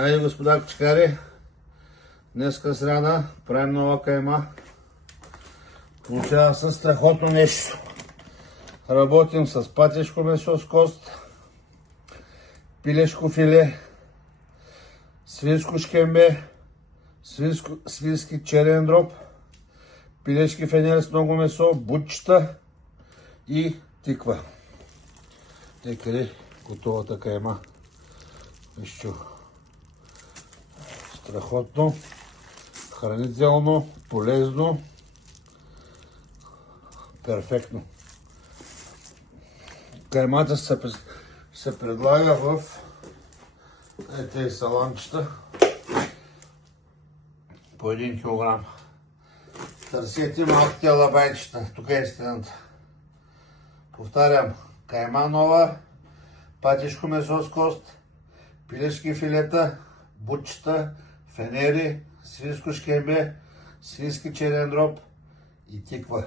Айде, господа кочкари, днеска сряда правим нова кайма. Получава се страхотно нещо. Работим с патешко месо с кост, пилешко филе, свинско шкембе, свински черен дроб, пилешки фенер с много месо, бутчета и тиква. Екаде готовата кайма. Вижте, страхотно, хранително, полезно, перфектно. Каймата се предлага в тези саламчета по 1 кг. Търсете малките лабайчета, тук е истината. Повтарям, кайма нова, патешко месо с кост, пилешки филета, бутчета, фенери, свинско шкембе, свински черен дроб и тиква.